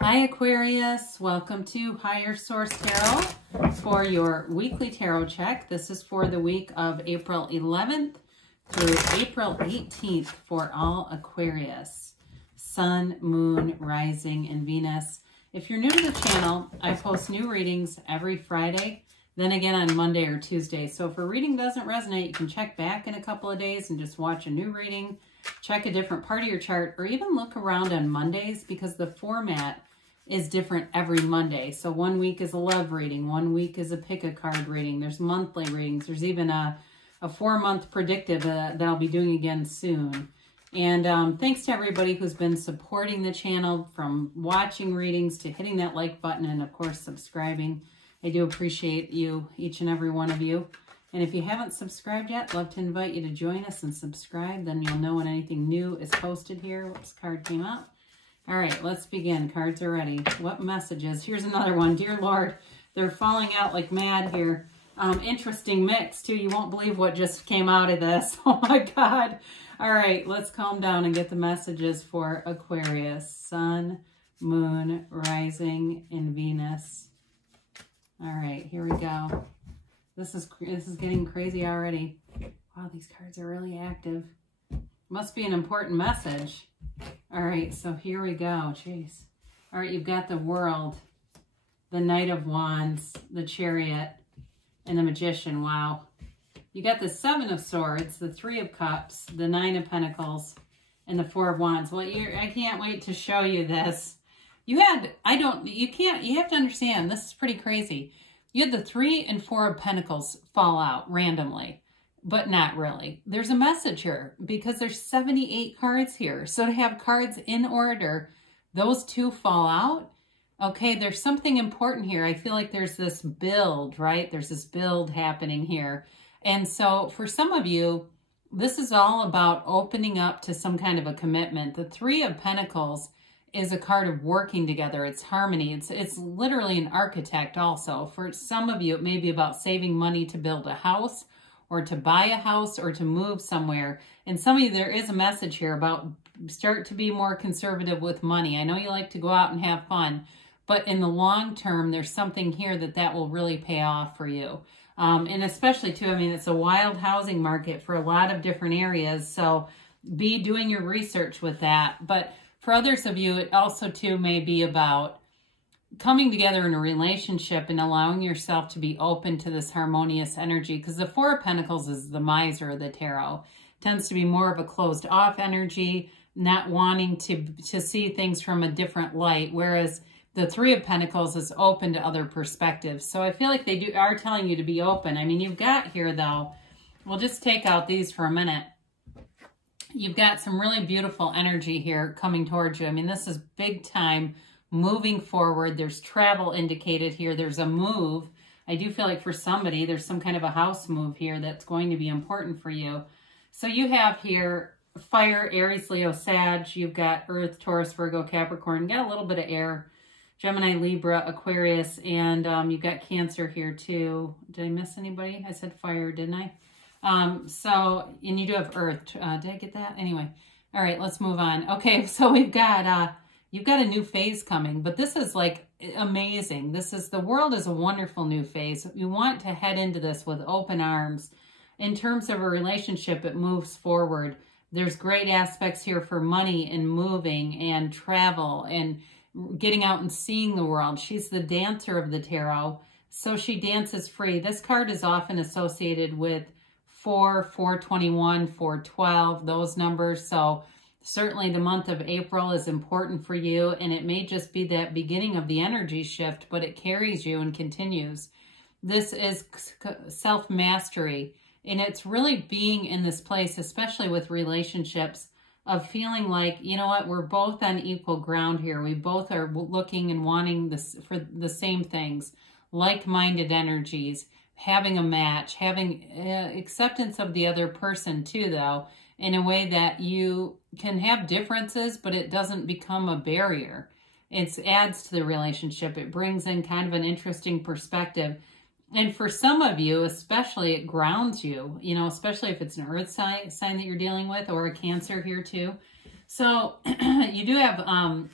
Hi Aquarius, welcome to Higher Source Tarot for your weekly tarot check. This is for the week of April 11th through April 18th for all Aquarius. Sun, Moon, Rising, and Venus. If you're new to the channel, I post new readings every Friday, then again on Monday or Tuesday. So if a reading doesn't resonate, you can check back in a couple of days and just watch a new reading, check a different part of your chart, or even look around on Mondays because the format is different every Monday. So one week is a love reading, one week is a pick a card reading, there's monthly readings, there's even a 4-month predictive that I'll be doing again soon. And thanks to everybody who's been supporting the channel, from watching readings to hitting that like button and of course subscribing. I do appreciate you, each and every one of you. And if you haven't subscribed yet, I'd love to invite you to join us and subscribe. Then you'll know when anything new is posted here. Whoops, card came out. All right, let's begin. Cards are ready. What messages? Here's another one. Dear Lord, they're falling out like mad here. Interesting mix, too. You won't believe what just came out of this. Oh, my God. All right, let's calm down and get the messages for Aquarius. Sun, Moon, Rising, and Venus. All right, here we go. This is getting crazy already. Wow, these cards are really active. Must be an important message. All right, so here we go. Jeez. All right, you've got the World, the Knight of Wands, the Chariot, and the Magician. Wow. You got the Seven of Swords, the Three of Cups, the Nine of Pentacles, and the Four of Wands. Well, I can't wait to show you this. You have to understand, this is pretty crazy. You had the 3 and 4 of Pentacles fall out randomly, but not really. There's a message here because there's 78 cards here. So to have cards in order, those 2 fall out. Okay, there's something important here. I feel like there's this build, right? There's this build happening here. And so for some of you, this is all about opening up to some kind of a commitment. The 3 of Pentacles is a card of working together. It's harmony. It's literally an architect also. For some of you, it may be about saving money to build a house or to buy a house or to move somewhere. And some of you, there is a message here about start to be more conservative with money. I know you like to go out and have fun, but in the long term, there's something here that will really pay off for you. And especially too, I mean, it's a wild housing market for a lot of different areas. So be doing your research with that. But for others of you, it also too may be about coming together in a relationship and allowing yourself to be open to this harmonious energy. Because the Four of Pentacles is the miser of the tarot. It tends to be more of a closed off energy, not wanting to see things from a different light. Whereas the Three of Pentacles is open to other perspectives. So I feel like they are telling you to be open. I mean, you've got here though, we'll just take out these for a minute. You've got some really beautiful energy here coming towards you. I mean, this is big time moving forward. There's travel indicated here. There's a move. I do feel like for somebody, there's some kind of a house move here that's going to be important for you. So you have here fire, Aries, Leo, Sag. You've got Earth, Taurus, Virgo, Capricorn. You got a little bit of air, Gemini, Libra, Aquarius, and you've got Cancer here too. Did I miss anybody? I said fire, didn't I? And you do have Earth. Did I get that? Anyway. All right, let's move on. Okay, so we've got, you've got a new phase coming, but this is like amazing. The world is a wonderful new phase. You want to head into this with open arms. In terms of a relationship, it moves forward. There's great aspects here for money and moving and travel and getting out and seeing the world. She's the dancer of the tarot, so she dances free. This card is often associated with 4, 421, 412, those numbers. So certainly the month of April is important for you, and it may just be that beginning of the energy shift, but it carries you and continues. This is self-mastery, and it's really being in this place, especially with relationships, of feeling like, you know what, we're both on equal ground here. We both are looking and wanting this for the same things, like-minded energies, having a match, having acceptance of the other person too, though, in a way that you can have differences, but it doesn't become a barrier. It adds to the relationship. It brings in kind of an interesting perspective. And for some of you, especially, it grounds you, you know, especially if it's an earth sign that you're dealing with, or a Cancer here too. So you do have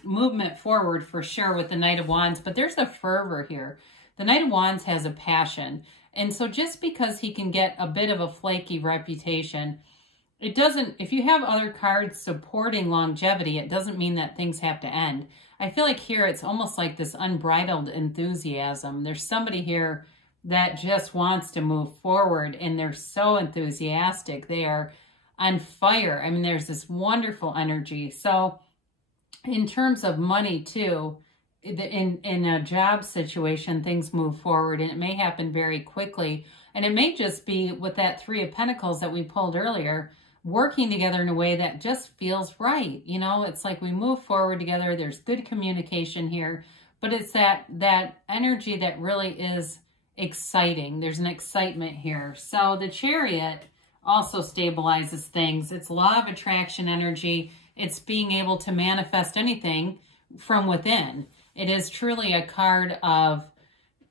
movement forward for sure with the Knight of Wands, but there's a fervor here. The Knight of Wands has a passion. And so just because he can get a bit of a flaky reputation, it doesn't, if you have other cards supporting longevity, it doesn't mean that things have to end. I feel like here it's almost like this unbridled enthusiasm. There's somebody here that just wants to move forward, and they're so enthusiastic. They are on fire. I mean, there's this wonderful energy. So in terms of money too, in a job situation, things move forward, and it may happen very quickly. And it may just be with that Three of Pentacles that we pulled earlier, working together in a way that just feels right. You know, it's like we move forward together. There's good communication here, but it's that energy that really is exciting. There's an excitement here. So the Chariot also stabilizes things. It's law of attraction energy. It's being able to manifest anything from within. It is truly a card of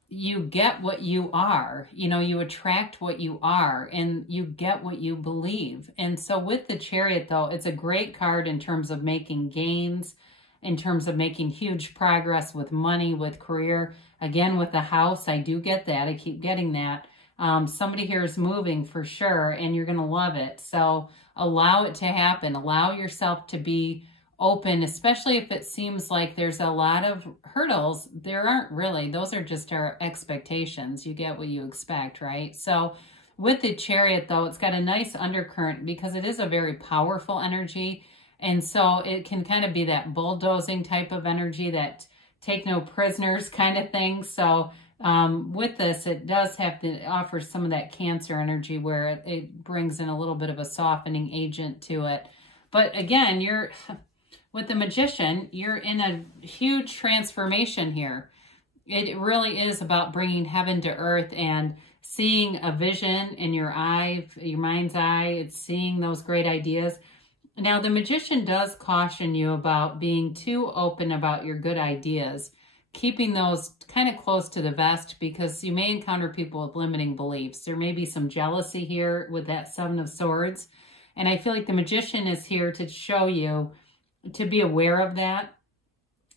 you get what you are. You know, you attract what you are, and you get what you believe. And so with the Chariot, though, it's a great card in terms of making gains, in terms of making huge progress with money, with career. Again, with the house, I do get that. I keep getting that. Somebody here is moving for sure, and you're going to love it. So allow it to happen. Allow yourself to be open, especially if it seems like there's a lot of hurdles. There aren't really. Those are just our expectations. You get what you expect, right? So with the Chariot, though, it's got a nice undercurrent because it is a very powerful energy. And so it can kind of be that bulldozing type of energy, that take no prisoners kind of thing. So with this, it does have to offer some of that Cancer energy where it brings in a little bit of a softening agent to it. But again, with the Magician, you're in a huge transformation here. It really is about bringing heaven to earth and seeing a vision in your eye, your mind's eye. It's seeing those great ideas. Now, the Magician does caution you about being too open about your good ideas, keeping those kind of close to the vest, because you may encounter people with limiting beliefs. There may be some jealousy here with that Seven of Swords. And I feel like the Magician is here to show you to be aware of that,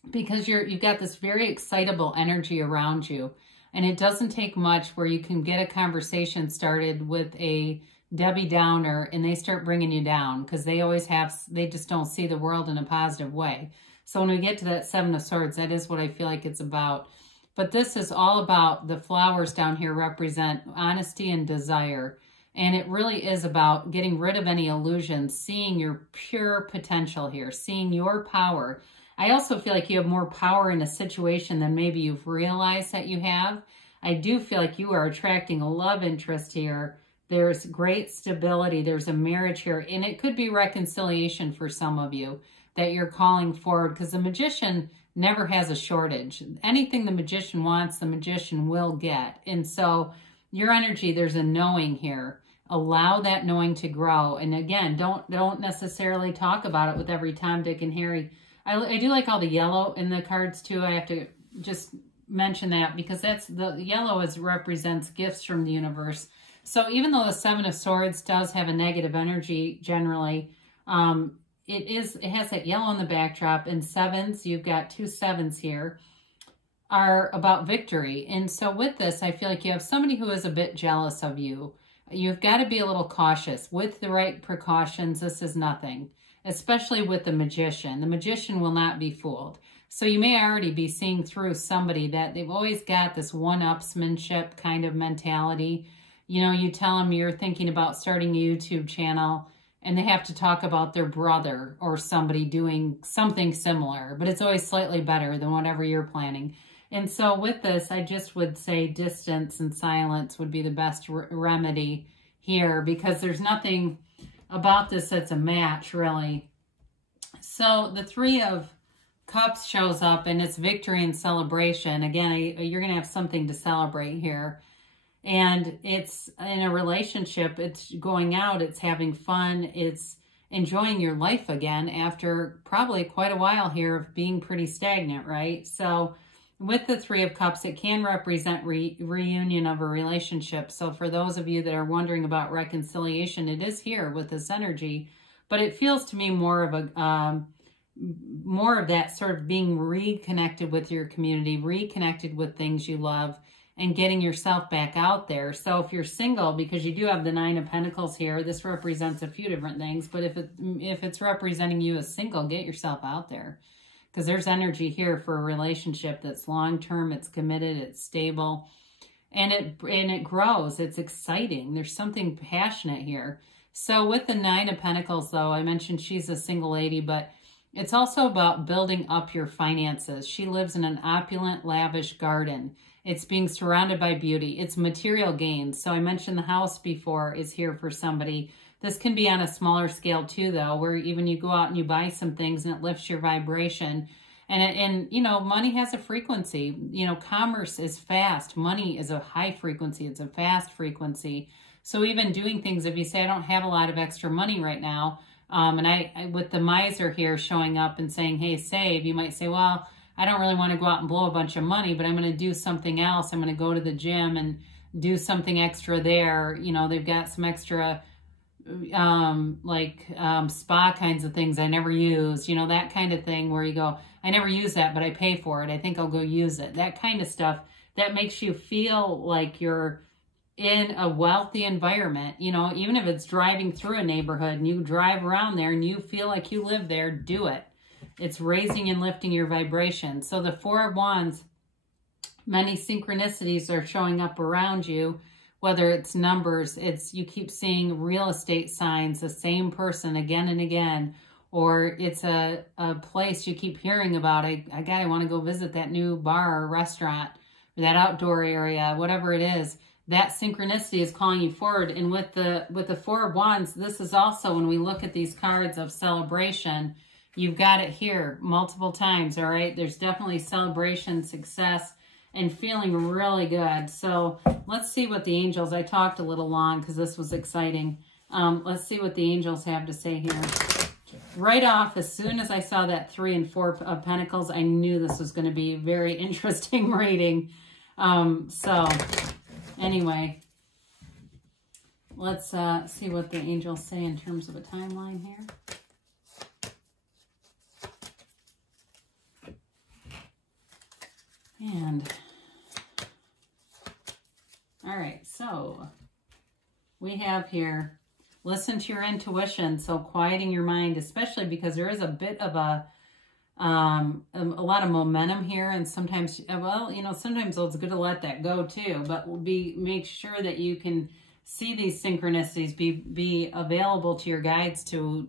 because you've got this very excitable energy around you. And it doesn't take much where you can get a conversation started with a Debbie Downer and they start bringing you down, because they just don't see the world in a positive way. So when we get to that Seven of Swords, that is what I feel like it's about. But this is all about, the flowers down here represent honesty and desire. And it really is about getting rid of any illusions, seeing your pure potential here, seeing your power. I also feel like you have more power in a situation than maybe you've realized that you have. I do feel like you are attracting a love interest here. There's great stability. There's a marriage here. And it could be reconciliation for some of you that you're calling forward, because the Magician never has a shortage. Anything the Magician wants, the Magician will get. And so your energy, there's a knowing here. Allow that knowing to grow. And again, don't necessarily talk about it with every Tom, Dick, and Harry. I do like all the yellow in the cards too. I have to just mention that, because the yellow represents gifts from the universe. So even though the Seven of Swords does have a negative energy generally, it has that yellow in the backdrop, and sevens, you've got two sevens here, are about victory. And so with this, I feel like you have somebody who is a bit jealous of you. You've got to be a little cautious. With the right precautions, this is nothing, especially with the Magician. The Magician will not be fooled. So you may already be seeing through somebody that they've always got this one-upsmanship kind of mentality. You know, you tell them you're thinking about starting a YouTube channel, and they have to talk about their brother or somebody doing something similar, but it's always slightly better than whatever you're planning. And so with this, I just would say distance and silence would be the best remedy here, because there's nothing about this that's a match, really. So the Three of Cups shows up, and it's victory and celebration. Again, you're going to have something to celebrate here. And it's in a relationship, it's going out, it's having fun, it's enjoying your life again after probably quite a while here of being pretty stagnant, right? So with the Three of Cups, it can represent reunion of a relationship. So for those of you that are wondering about reconciliation, it is here with this energy. but it feels to me more of a, more of that sort of being reconnected with your community, reconnected with things you love, and getting yourself back out there. So if you're single, because you do have the Nine of Pentacles here, this represents a few different things, but if it's representing you as single, get yourself out there. Because there's energy here for a relationship that's long-term, it's committed, it's stable, and it grows. It's exciting. There's something passionate here. So with the Nine of Pentacles, though, I mentioned she's a single lady, but it's also about building up your finances. She lives in an opulent, lavish garden. It's being surrounded by beauty. It's material gains. So I mentioned the house before is here for somebody. This can be on a smaller scale too, though, where even you go out and you buy some things and it lifts your vibration. And you know, money has a frequency. You know, commerce is fast. Money is a high frequency. It's a fast frequency. So even doing things, if you say, I don't have a lot of extra money right now, and I with the miser here showing up and saying, hey, save, you might say, well, I don't really want to go out and blow a bunch of money, but I'm going to do something else. I'm going to go to the gym and do something extra there. You know, they've got some extra spa kinds of things I never use, you know, that kind of thing where you go, I never use that, but I pay for it. I think I'll go use it. That kind of stuff that makes you feel like you're in a wealthy environment. You know, even if it's driving through a neighborhood and you drive around there and you feel like you live there, do it. It's raising and lifting your vibration. So the Four of Wands, many synchronicities are showing up around you. Whether it's numbers, it's you keep seeing real estate signs, the same person again and again, or it's a place you keep hearing about. I want to go visit that new bar or restaurant or that outdoor area, whatever it is. That synchronicity is calling you forward. And with the Four of Wands, this is also when we look at these cards of celebration, you've got it here multiple times, all right? There's definitely celebration, success, and feeling really good. So let's see what the angels, I talked a little long because this was exciting. Let's see what the angels have to say here. Right off, as soon as I saw that 3 and 4 of Pentacles, I knew this was going to be a very interesting reading. So anyway, let's see what the angels say in terms of a timeline here. And all right, so we have here, listen to your intuition. So quieting your mind, especially because there is a bit of a lot of momentum here. And sometimes, well, you know, sometimes it's good to let that go too, but make sure that you can see these synchronicities, be available to your guides to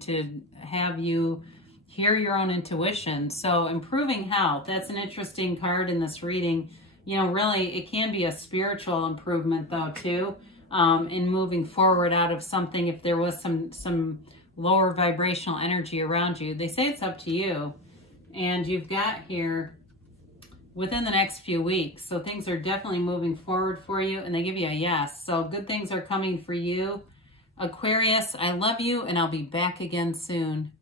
have you hear your own intuition. So improving health, that's an interesting card in this reading. You know, really, it can be a spiritual improvement, though, too, in moving forward out of something. If there was some lower vibrational energy around you, they say it's up to you. And you've got here within the next few weeks. So things are definitely moving forward for you, and they give you a yes. So good things are coming for you. Aquarius, I love you, and I'll be back again soon.